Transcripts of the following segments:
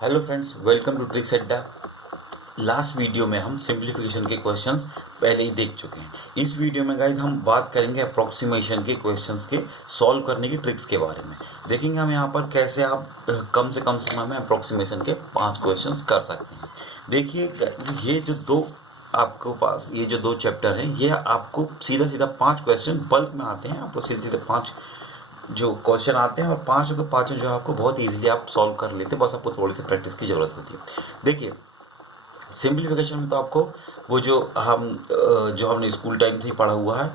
Hello friends, welcome to tricks Adda. Last video में हम simplification के क्वेश्चंस पहले ही देख चुके हैं। इस वीडियो में गाइज हम बात करेंगे अप्रोक्सीमेशन के क्वेश्चंस के सॉल्व करने की ट्रिक्स के बारे में। देखेंगे हम यहाँ पर कैसे आप कम से कम समय में अप्रोक्सीमेशन के 5 क्वेश्चंस कर सकते हैं। देखिए guys, ये जो दो आपको पास ये जो दो चैप्टर हैं, ये आपको सीधा सीधा 5 क्वेश्चन बल्क में आते हैं। आपको सीधे सीधे 5 जो क्वेश्चन आते हैं और पाँचों के पाँचों जो है आपको बहुत इजीली आप सॉल्व कर लेते हैं। बस आपको थोड़ी सी प्रैक्टिस की ज़रूरत होती है। देखिए, सिंप्लीफिकेशन में तो आपको वो जो हमने स्कूल टाइम से ही पढ़ा हुआ है,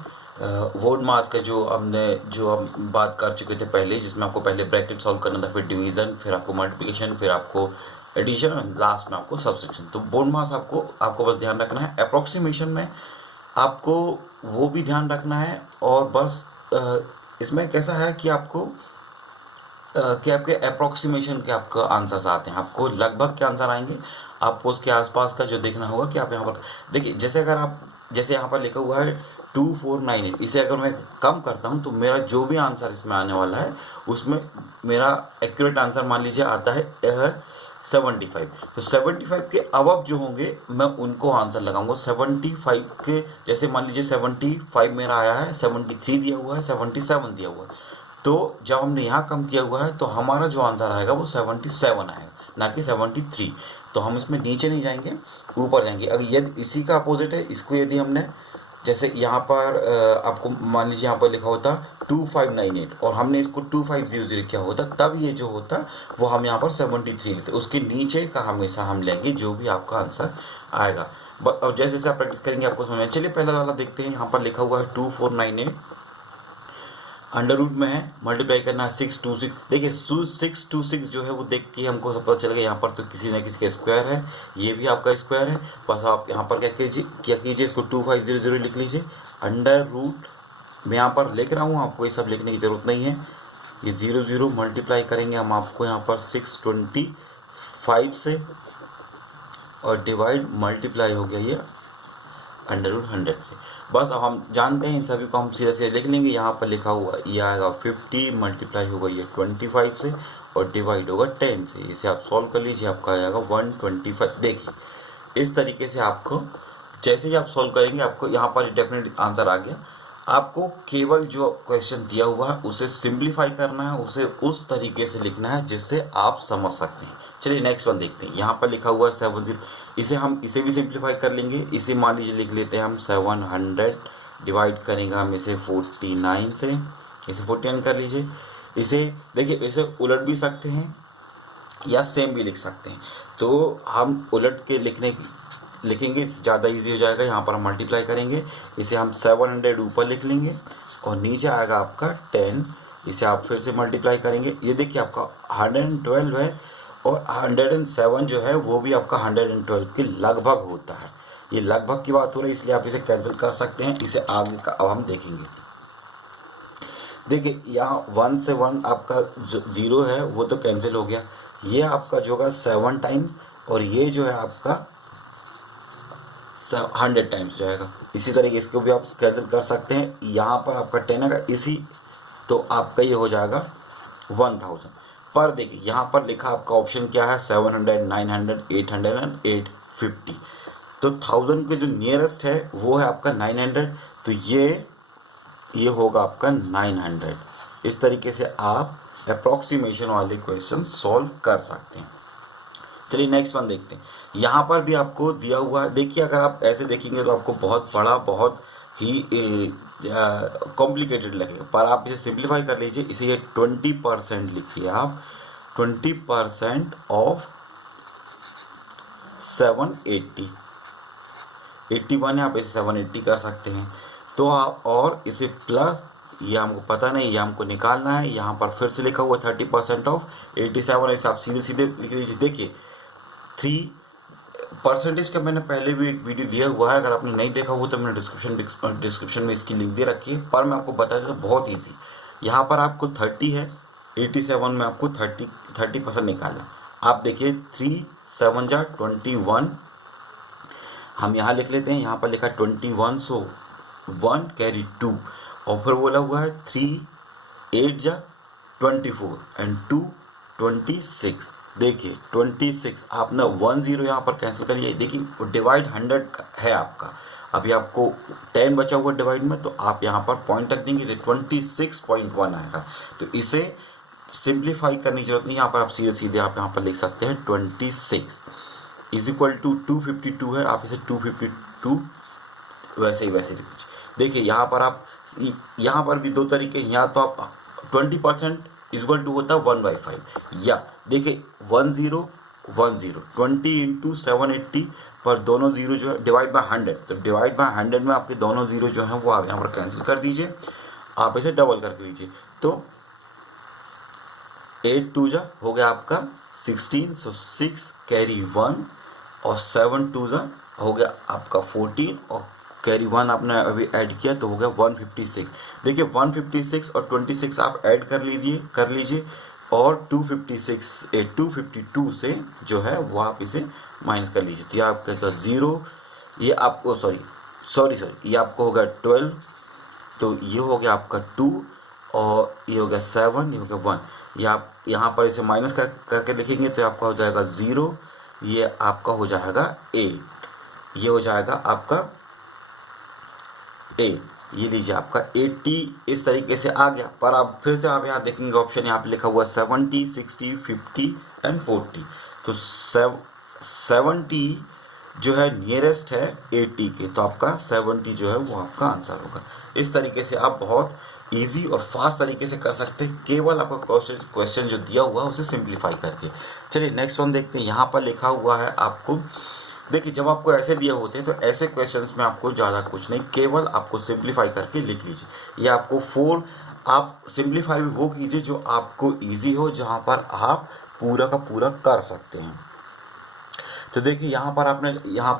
वोड मास का जो हम बात कर चुके थे पहले, जिसमें आपको पहले ब्रैकेट सॉल्व करना था, फिर डिवीज़न, फिर आपको मल्टीप्लिकेशन, फिर आपको एडिशन और लास्ट में आपको सब्सट्रैक्शन। तो बोर्ड मास आपको बस ध्यान रखना है। अप्रोक्सीमेशन में आपको वो भी ध्यान रखना है। और बस इसमें कैसा है कि कि आपके अप्रोक्सीमेशन के आपको आंसर्स आते हैं, आपको लगभग के आंसर आएंगे। आपको उसके आसपास का जो देखना होगा कि आप यहाँ पर देखिए, जैसे यहाँ पर लिखा हुआ है 2498, इसे अगर मैं कम करता हूँ तो मेरा जो भी आंसर इसमें आने वाला है उसमें मेरा एक्यूरेट आंसर मान लीजिए आता है 75। तो 75 के अबव जो होंगे मैं उनको आंसर लगाऊंगा। 75 के जैसे मान लीजिए 75 मेरा आया है, 73 दिया हुआ है, 77 दिया हुआ है, तो जब हमने यहाँ कम किया हुआ है तो हमारा जो आंसर आएगा वो 77 आएगा, ना कि 73। तो हम इसमें नीचे नहीं जाएंगे, ऊपर जाएंगे। अगर यदि इसी का अपोजिट है, इसको यदि हमने जैसे यहाँ पर आपको मान लीजिए यहाँ पर लिखा होता 2598 और हमने इसको 2500 किया होता, तब ये जो होता वो हम यहाँ पर 73 लेते। उसके नीचे का हमेशा हम लेंगे जो भी आपका आंसर आएगा। और जैसे जैसे आप प्रैक्टिस करेंगे आपको समझ में। चलिए पहला वाला देखते हैं। यहाँ पर लिखा हुआ है 2498, अंडर रूट में है, मल्टीप्लाई करना है 626। देखिए 626 जो है वो देख के हमको सब पता चलेगा यहाँ पर तो किसी न किसी का स्क्वायर है, ये भी आपका स्क्वायर है। बस आप यहाँ पर क्या कीजिए, इसको 2500 लिख लीजिए। अंडर रूट मैं यहाँ पर लिख रहा हूँ, आपको ये सब लिखने की ज़रूरत नहीं है। ये 00 मल्टीप्लाई करेंगे हम आपको यहाँ पर 625 से, और डिवाइड मल्टीप्लाई हो गया ये अंडर रूट 100 से। बस अब हम जानते हैं इन सभी को हम सीधे सीधे लिख लेंगे। यहाँ पर लिखा हुआ ये आएगा 50, मल्टीप्लाई होगा ये 25 से, और डिवाइड होगा 10 से। इसे आप सॉल्व कर लीजिए, आपका आ जाएगा 125। देखिए इस तरीके से आपको जैसे ही आप सॉल्व करेंगे आपको यहाँ पर डेफिनेट आंसर आ गया। आपको केवल जो क्वेश्चन दिया हुआ है उसे सिंप्लीफाई करना है, उसे उस तरीके से लिखना है जिससे आप समझ सकते हैं। चलिए नेक्स्ट वन देखते हैं। यहाँ पर लिखा हुआ है 70, इसे भी सिंप्लीफाई कर लेंगे। इसे मान लीजिए लिख लेते हैं हम 700, डिवाइड करेंगे हम इसे 49 से, इसे 49 कर लीजिए। इसे देखिए, इसे उलट भी सकते हैं या सेम भी लिख सकते हैं। तो हम उलट के लिखेंगे, इससे ज़्यादा इजी हो जाएगा। यहाँ पर हम मल्टीप्लाई करेंगे, इसे हम 700 ऊपर लिख लेंगे और नीचे आएगा आपका 10। इसे आप फिर से मल्टीप्लाई करेंगे, ये देखिए आपका 112 है, और 107 जो है वो भी आपका 112 के लगभग होता है। ये लगभग की बात हो रही है, इसलिए आप इसे कैंसिल कर सकते हैं। इसे आगे का अब हम देखेंगे। देखिए यहाँ 1 से 1 आपका 0 है, वो तो कैंसिल हो गया। ये आपका जो होगा 7 टाइम्स, और ये जो है आपका 100 टाइम्स जाएगा। इसी तरीके इसको भी आप कैंसिल कर सकते हैं। यहाँ पर आपका 10 आएगा, तो आपका ये हो जाएगा 1000। पर देखिए यहाँ पर लिखा आपका ऑप्शन क्या है, 700, 900, 800 एंड 850। तो 1000 के जो नियरेस्ट है वो है आपका 900, तो ये होगा आपका 900। इस तरीके से आप अप्रोक्सीमेशन वाले क्वेश्चन सॉल्व कर सकते हैं। चलिए नेक्स्ट वन देखते हैं। यहाँ पर भी आपको दिया हुआ है। देखिए अगर आप ऐसे देखेंगे तो आपको बहुत बड़ा, बहुत ही कॉम्प्लिकेटेड लगेगा, पर आप इसे सिंप्लीफाई कर लीजिए। इसे ये 20% लिखिए आप, 20% ऑफ 780, 81 है, आप इसे 780 कर सकते हैं। तो आप और इसे प्लस, ये हमको पता नहीं, ये हमको निकालना है। यहाँ पर फिर से लिखा हुआ 30% ऑफ 87, इसे आप सीधे सीधे लिख लीजिए। देखिए 3% का मैंने पहले भी एक वीडियो दिया हुआ है, अगर आपने नहीं देखा हो तो मैंने डिस्क्रिप्शन में इसकी लिंक दे रखी है, पर मैं आपको बता देता हूँ बहुत ईजी। यहाँ पर आपको 30 है, 87 में आपको 30% निकालना। आप देखिए 3 7 जा 21, हम यहाँ लिख लेते हैं। यहाँ पर लिखा 21, सो 1 कैरी 2, और फिर बोला हुआ है 3 8 जा 24 एंड 2 26। देखिए 26 आपने 10 यहाँ पर कैंसिल कर लिया। देखिए डिवाइड 100 है आपका, अभी आपको 10 बचा हुआ डिवाइड में, तो आप यहाँ पर पॉइंट रख देंगे तो 26.1 आएगा। तो इसे सिंप्लीफाई करने की जरूरत नहीं, यहाँ पर आप सीधे सीधे आप यहाँ पर लिख सकते हैं 26 इज इक्वल टू 252 है, आप इसे 252 वैसे ही वैसे लिख दीजिए। देखिए यहाँ पर आप यहाँ पर भी दो तरीके, या तो आप 20% इक्वल टू होता है 1/5, या देखिए 1010 20 इंटू 780 पर दोनों जीरो जो है डिवाइड बाय 100, तो डिवाइड बाय 100 में आपके दोनों जीरो जो है वो आप यहाँ पर कैंसिल कर दीजिए, आप इसे डबल करके लीजिए। तो 8 2 जा हो गया आपका 16, सो 6 कैरी 1 और 7 2 जा हो गया आपका 14 और कैरी 1 आपने अभी ऐड किया तो हो गया 156। देखिए 156 और 26 आप ऐड कर लीजिए और 252 से जो है वो आप इसे माइनस कर लीजिए, तो ये आपका 0, ये आपको सॉरी ये आपको हो गया 12, तो ये हो गया आपका 2 और ये हो गया 7, ये हो गया 1, ये आप यहाँ पर इसे माइनस करके लिखेंगे तो आपका हो जाएगा 0, ये आपका हो जाएगा 8, ये हो जाएगा आपका 8, ये लीजिए आपका 80 इस तरीके से आ गया। पर आप फिर से आप यहाँ देखेंगे ऑप्शन यहाँ पे लिखा हुआ 70 60 50 एंड 40, तो 70 जो है नियरेस्ट है 80 के, तो आपका 70 जो है वो आपका आंसर होगा। इस तरीके से आप बहुत इजी और फास्ट तरीके से कर सकते हैं, केवल आपका क्वेश्चन जो दिया हुआ है उसे सिंप्लीफाई करके। चलिए नेक्स्ट वन देखते हैं। यहाँ पर लिखा हुआ है आपको, देखिए जब आपको ऐसे दिए होते हैं तो ऐसे क्वेश्चंस में आपको ज़्यादा कुछ नहीं, केवल आपको सिंप्लीफाई करके लिख लीजिए। ये आपको 4 आप सिंप्लीफाई भी वो कीजिए जो आपको इजी हो, जहाँ पर आप पूरा का पूरा कर सकते हैं। तो देखिए यहाँ पर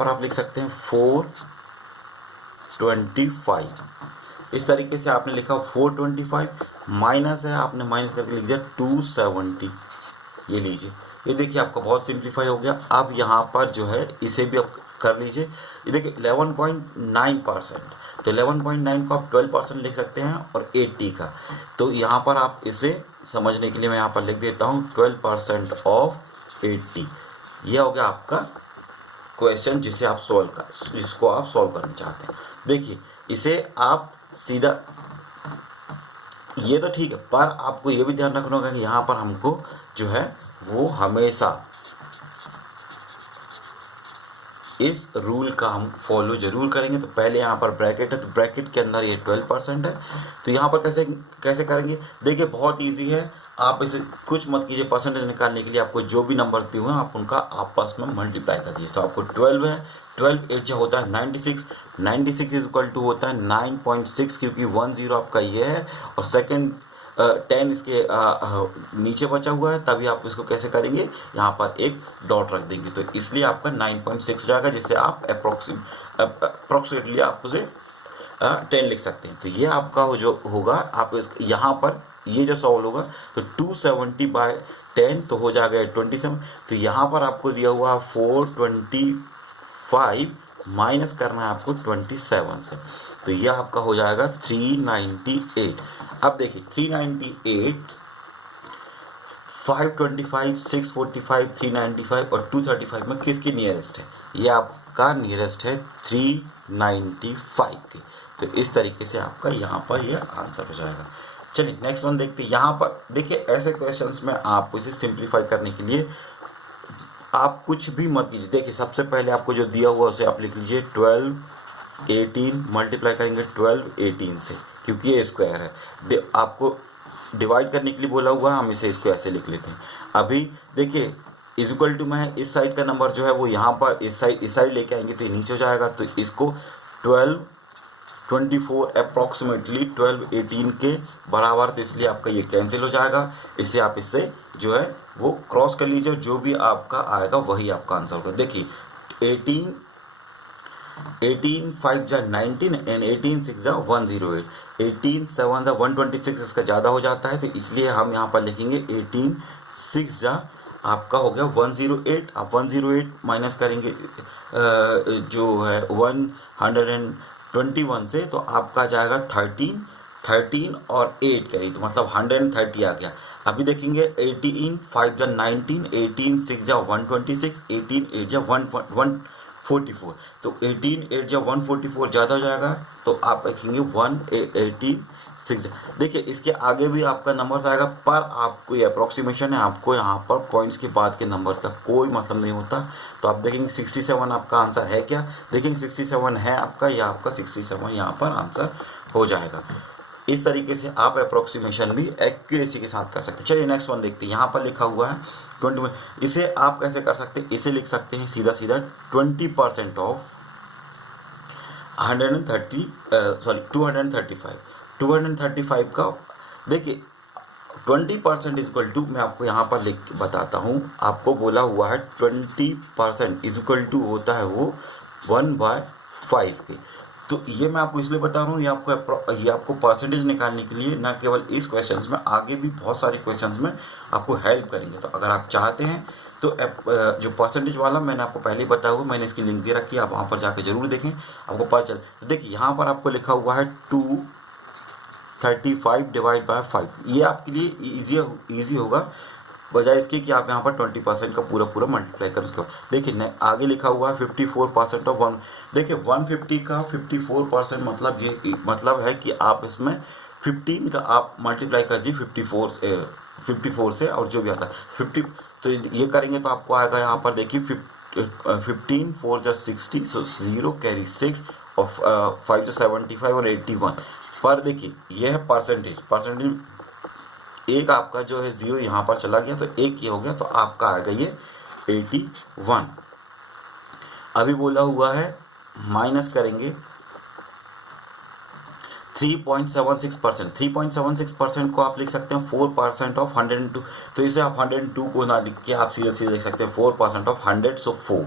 आप लिख सकते हैं 425, इस तरीके से आपने लिखा 425, माइनस है आपने माइनस करके लिख दिया 270, ये लीजिए, ये देखिए आपका बहुत सिंप्लीफाई हो गया। अब यहाँ पर जो है इसे भी आप कर लीजिए, ये देखिए 11.9%, तो 11.9 को आप 12% लिख सकते हैं और 80 का, तो यहाँ पर आप इसे समझने के लिए मैं यहाँ पर लिख देता हूँ 12% ऑफ 80, यह हो गया आपका क्वेश्चन जिसको आप सॉल्व करना चाहते हैं। देखिए इसे आप सीधा, ये तो ठीक है, पर आपको ये भी ध्यान रखना होगा कि यहाँ पर हमको जो है वो हमेशा इस रूल का हम फॉलो जरूर करेंगे। तो पहले यहाँ पर ब्रैकेट है, तो ब्रैकेट के अंदर ये 12% है, तो यहाँ पर कैसे करेंगे, देखिए बहुत इजी है, आप इसे कुछ मत कीजिए, परसेंटेज निकालने के लिए आपको जो भी नंबर्स दिए हुए हैं आप उनका आपस में मल्टीप्लाई कर दीजिए। तो आपको 12 है, 12 8 जो होता है 96 इज इक्वल टू होता है 9.6, क्योंकि 10 आपका ये है और सेकेंड 10 इसके नीचे बचा हुआ है, तभी आप इसको कैसे करेंगे, यहाँ पर एक डॉट रख देंगे, तो इसलिए आपका 9.6 हो जाएगा, जिससे आप अप्रोक्सीमेटली आप उसे 10 लिख सकते हैं। तो ये आपका जो होगा, आप यहाँ पर ये जो सॉल्व होगा तो 270/10 तो हो जाएगा 27, तो यहाँ पर आपको दिया हुआ 425 माइनस करना है आपको 27 से, तो यह आपका हो जाएगा 398। अब देखिए 398, 525, 645, 395 और 235 में किसकी नियरेस्ट है, ये आपका नियरेस्ट है 395 के, तो इस तरीके से आपका यहाँ पर यह आंसर हो जाएगा। चलिए नेक्स्ट वन देखते हैं। यहाँ पर देखिए ऐसे क्वेश्चंस में आपको इसे सिंप्लीफाई करने के लिए आप कुछ भी मत कीजिए। देखिए सबसे पहले आपको जो दिया हुआ उसे आप लिख लीजिए 12 18, मल्टीप्लाई करेंगे 12 18 से, क्योंकि ये स्क्वायर है, आपको डिवाइड करने के लिए बोला हुआ है, हम इसे इसको ऐसे लिख लेते हैं। अभी देखिए इज इक्वल टू में इस साइड का नंबर जो है वो यहाँ पर इस साइड लेके आएंगे तो ये नीचे हो जाएगा, तो इसको 12 24 अप्रॉक्सीमेटली 12 18 के बराबर, तो इसलिए आपका ये कैंसिल हो जाएगा। इससे आप इससे जो है वो क्रॉस कर लीजिए, जो भी आपका आएगा वही आपका आंसर होगा। देखिए 18 5 जा 19 एंड 18 6 जा 108, 18 7 जा 126, इसका ज़्यादा हो जाता है, तो इसलिए हम यहाँ पर लिखेंगे 18 6 जा आपका हो गया 108। आप 108 माइनस करेंगे जो है 121 से, तो आपका जाएगा 13 13 और 8 कैरी, तो मतलब 130 आ गया। अभी देखेंगे 18 5 जा 19, 18 6 जा 126, 18 8 जा 144, तो 18 8 जा 144 ज़्यादा हो जाएगा, तो आप लिखेंगे 186। देखिए इसके आगे भी आपका नंबर्स आएगा, पर आपको ये अप्रोक्सीमेशन है, आपको यहाँ पर पॉइंट्स के बाद के नंबर्स का कोई मतलब नहीं होता। तो आप देखेंगे 67 आपका आंसर है क्या, देखेंगे 67 है आपका, या आपका 67 यहाँ पर आंसर हो जाएगा। इस तरीके से आप अप्रोक्सीमेशन भी एक्यूरेसी के साथ कर सकते हैं। चलिए नेक्स्ट वन देखते हैं। यहाँ पर लिखा हुआ है 20, इसे आप कैसे कर सकते हैं, इसे लिख सकते हैं सीधा सीधा 20% ऑफ 235 का। देखिए 20% इज इक्वल टू, मैं आपको यहाँ पर लिख बताता हूँ, आपको बोला हुआ है 20% इज इक्वल टू होता है वो 1/5 के। तो ये मैं आपको इसलिए बता रहा हूँ, ये आपको परसेंटेज निकालने के लिए, ना केवल इस क्वेश्चंस में, आगे भी बहुत सारे क्वेश्चंस में आपको हेल्प करेंगे। तो अगर आप चाहते हैं तो जो परसेंटेज वाला मैंने आपको पहले ही बताया हुआ, मैंने इसकी लिंक दे रखी है, आप वहाँ पर जाकर जरूर देखें, आपको पता चल। तो देखिए यहाँ पर आपको लिखा हुआ है 235 डिवाइड बाय 5, ये आपके लिए ईजी होगा, बजाय इसके कि आप यहाँ पर 20% का पूरा मल्टीप्लाई करें। उसके बाद देखिए आगे लिखा हुआ है 54% ऑफ 1। देखिए 150 का 54% मतलब ये मतलब है कि आप इसमें 15 का आप मल्टीप्लाई कर दीजिए 54 से, और जो भी आता है 50, तो ये करेंगे तो आपको आएगा यहाँ पर देखिए 15 4 जा 60, सो 0 कैरी 6 और 5 जा 75 और 81। पर देखिए ये है परसेंटेज, एक आपका जो है 0 यहाँ पर चला गया, तो एक ये हो गया, तो आपका आएगा ये 81। अभी बोला हुआ है माइनस करेंगे 3.76%। 3.76% को आप लिख सकते हैं 4% ऑफ 102, तो इसे आप 102 को ना लिख के आप सीधे लिख सकते हैं 4% ऑफ 100, सो 4,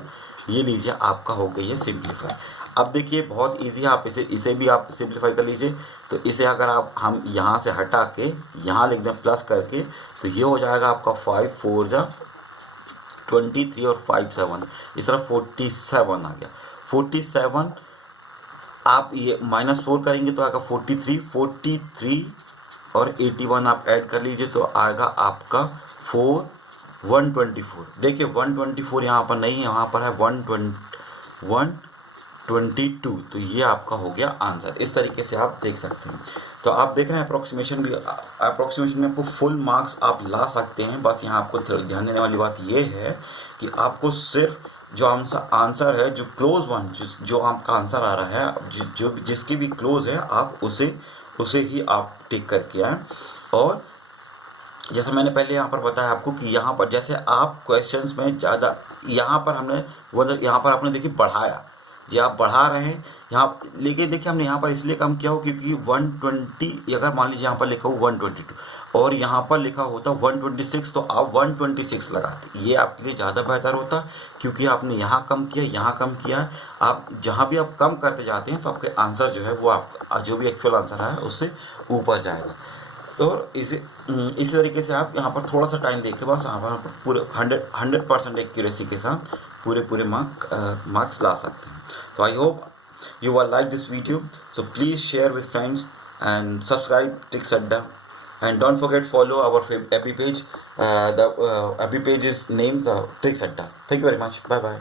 ये लीजिए आपका हो गई है सिंप्लीफाई। अब देखिए बहुत इजी है, आप इसे भी आप सिंप्लीफाई कर लीजिए। तो इसे अगर हम यहाँ से हटा के यहाँ लिख दें प्लस करके, तो ये हो जाएगा आपका 5 4 जा 23 और 5 7, इस तरह 47 आ गया। 47 आप ये -4 करेंगे तो आएगा 43 और 81 आप ऐड कर लीजिए, तो आएगा आपका 124। देखिए 124 यहाँ पर नहीं है, यहाँ पर है 122, तो ये आपका हो गया आंसर। इस तरीके से आप देख सकते हैं। तो आप देख रहे हैं अप्रोक्सीमेशन में आपको फुल मार्क्स आप ला सकते हैं। बस यहाँ आपको ध्यान देने वाली बात ये है कि आपको सिर्फ जो आंसर है, जो क्लोज वन, जो आपका आंसर आ रहा है, जो जिसके भी क्लोज है, आप उसे ही आप टिक करके आए। और जैसा मैंने पहले यहाँ पर बताया आपको कि यहाँ पर जैसे आप क्वेश्चंस में ज़्यादा, यहाँ पर आपने देखिए बढ़ाया, जी आप बढ़ा रहे हैं यहाँ, लेकिन देखिए हमने यहाँ पर इसलिए कम किया हो क्योंकि 120, अगर मान लीजिए यहाँ पर लिखा हो 122 और यहाँ पर लिखा होता 126, तो आप 126 लगाते, ये आपके लिए ज़्यादा बेहतर होता, क्योंकि आपने यहाँ कम किया, यहाँ कम किया। आप जहाँ भी आप कम करते जाते हैं तो आपके आंसर जो है वो आपका जो भी एक्चुअल आंसर है उससे ऊपर जाएगा। तो इसी तरीके से आप यहाँ पर थोड़ा सा टाइम देके बस यहाँ पर पूरे 100% एक्यूरेसी के साथ पूरे मार्क्स ला सकते हैं। So I hope you will like this video. So please share with friends and subscribe Tricks Adda, and don't forget follow our FB page. The FB page is named Tricks Adda. Thank you very much. Bye bye.